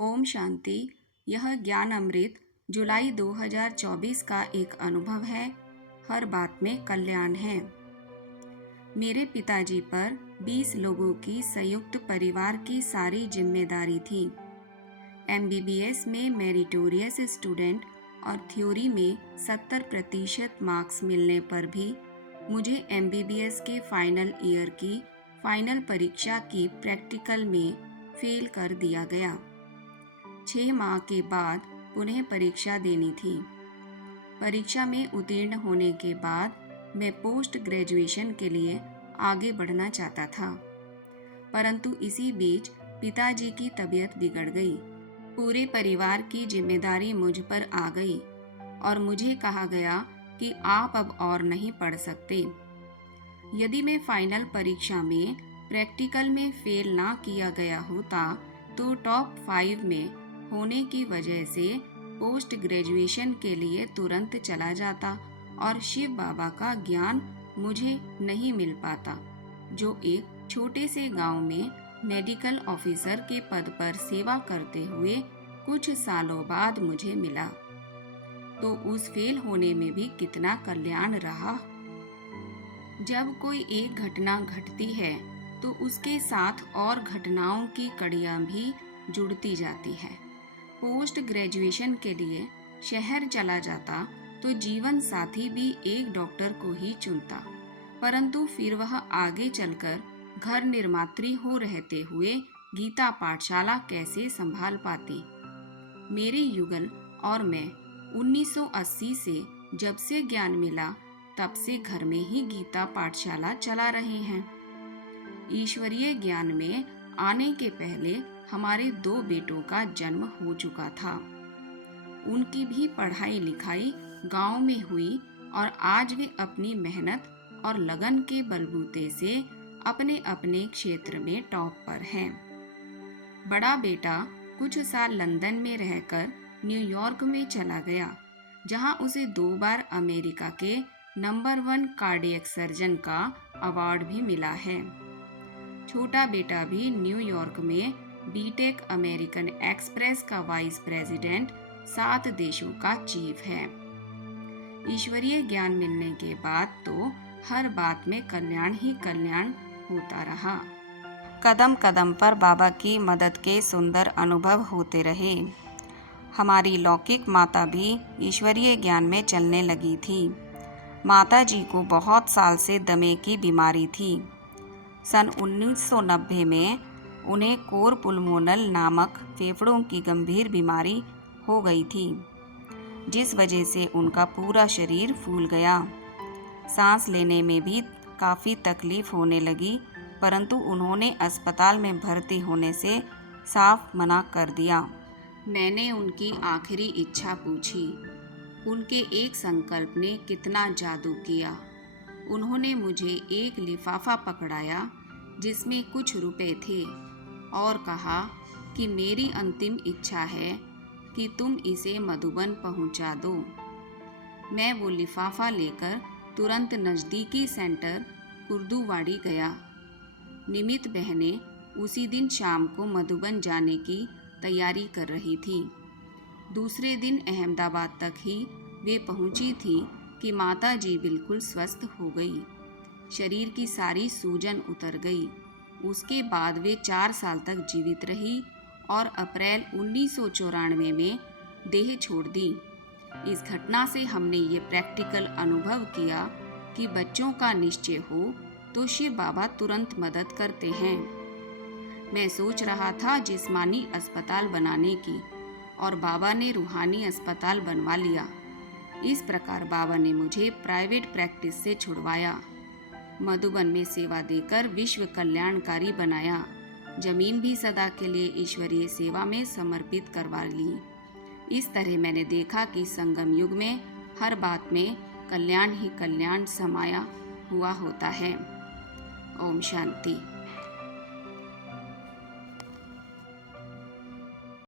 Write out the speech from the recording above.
ओम शांति। यह ज्ञान अमृत जुलाई 2024 का एक अनुभव है। हर बात में कल्याण है। मेरे पिताजी पर 20 लोगों की संयुक्त परिवार की सारी जिम्मेदारी थी। MBBS में मेरिटोरियस स्टूडेंट और थ्योरी में 70% मार्क्स मिलने पर भी मुझे MBBS के फाइनल ईयर की फाइनल परीक्षा की प्रैक्टिकल में फेल कर दिया गया। 6 माह के बाद पुनः परीक्षा देनी थी। परीक्षा में उत्तीर्ण होने के बाद मैं पोस्ट ग्रेजुएशन के लिए आगे बढ़ना चाहता था, परंतु इसी बीच पिताजी की तबीयत बिगड़ गई। पूरे परिवार की जिम्मेदारी मुझ पर आ गई और मुझे कहा गया कि आप अब और नहीं पढ़ सकते। यदि मैं फाइनल परीक्षा में प्रैक्टिकल में फेल ना किया गया होता तो टॉप 5 में होने की वजह से पोस्ट ग्रेजुएशन के लिए तुरंत चला जाता और शिव बाबा का ज्ञान मुझे नहीं मिल पाता, जो एक छोटे से गांव में मेडिकल ऑफिसर के पद पर सेवा करते हुए कुछ सालों बाद मुझे मिला। तो उस फेल होने में भी कितना कल्याण रहा। जब कोई एक घटना घटती है तो उसके साथ और घटनाओं की कड़ियाँ भी जुड़ती जाती है। पोस्ट ग्रेजुएशन के लिए शहर चला जाता तो जीवन साथी भी एक डॉक्टर को ही चुनता, परंतु फिर वह आगे चलकर घर निर्मात्री हो रहते हुए गीता पाठशाला कैसे संभाल पाती। मेरे युगल और मैं 1980 से जब से ज्ञान मिला तब से घर में ही गीता पाठशाला चला रहे हैं। ईश्वरीय ज्ञान में आने के पहले हमारे 2 बेटों का जन्म हो चुका था। उनकी भी पढ़ाई लिखाई गांव में हुई और आज वे अपनी मेहनत और लगन के बलबूते से अपने अपने क्षेत्र में टॉप पर हैं। बड़ा बेटा कुछ साल लंदन में रहकर न्यूयॉर्क में चला गया, जहां उसे 2 बार अमेरिका के नंबर 1 कार्डियक सर्जन का अवार्ड भी मिला है। छोटा बेटा भी न्यूयॉर्क में बीटेक अमेरिकन एक्सप्रेस का वाइस प्रेसिडेंट 7 देशों का चीफ है। ईश्वरीय ज्ञान मिलने के बाद तो हर बात में कल्याण ही कल्याण होता रहा। कदम कदम पर बाबा की मदद के सुंदर अनुभव होते रहे। हमारी लौकिक माता भी ईश्वरीय ज्ञान में चलने लगी थी। माता जी को बहुत साल से दमे की बीमारी थी। सन 1990 में उन्हें कोर पुल्मोनल नामक फेफड़ों की गंभीर बीमारी हो गई थी, जिस वजह से उनका पूरा शरीर फूल गया। सांस लेने में भी काफ़ी तकलीफ होने लगी, परंतु उन्होंने अस्पताल में भर्ती होने से साफ मना कर दिया। मैंने उनकी आखिरी इच्छा पूछी। उनके एक संकल्प ने कितना जादू किया। उन्होंने मुझे एक लिफाफा पकड़ाया जिसमें कुछ रुपए थे और कहा कि मेरी अंतिम इच्छा है कि तुम इसे मधुबन पहुंचा दो। मैं वो लिफाफा लेकर तुरंत नज़दीकी सेंटर कुर्दुवाड़ी गया। निमित बहनें उसी दिन शाम को मधुबन जाने की तैयारी कर रही थी। दूसरे दिन अहमदाबाद तक ही वे पहुंची थी कि माता जी बिल्कुल स्वस्थ हो गई। शरीर की सारी सूजन उतर गई। उसके बाद वे 4 साल तक जीवित रही और अप्रैल 1994 में देह छोड़ दी। इस घटना से हमने ये प्रैक्टिकल अनुभव किया कि बच्चों का निश्चय हो तो शिव बाबा तुरंत मदद करते हैं। मैं सोच रहा था जिस्मानी अस्पताल बनाने की और बाबा ने रूहानी अस्पताल बनवा लिया। इस प्रकार बाबा ने मुझे प्राइवेट प्रैक्टिस से छुड़वाया, मधुबन में सेवा देकर विश्व कल्याणकारी बनाया। जमीन भी सदा के लिए ईश्वरीय सेवा में समर्पित करवा ली। इस तरह मैंने देखा कि संगम युग में हर बात में कल्याण ही कल्याण समाया हुआ होता है। ओम शांति।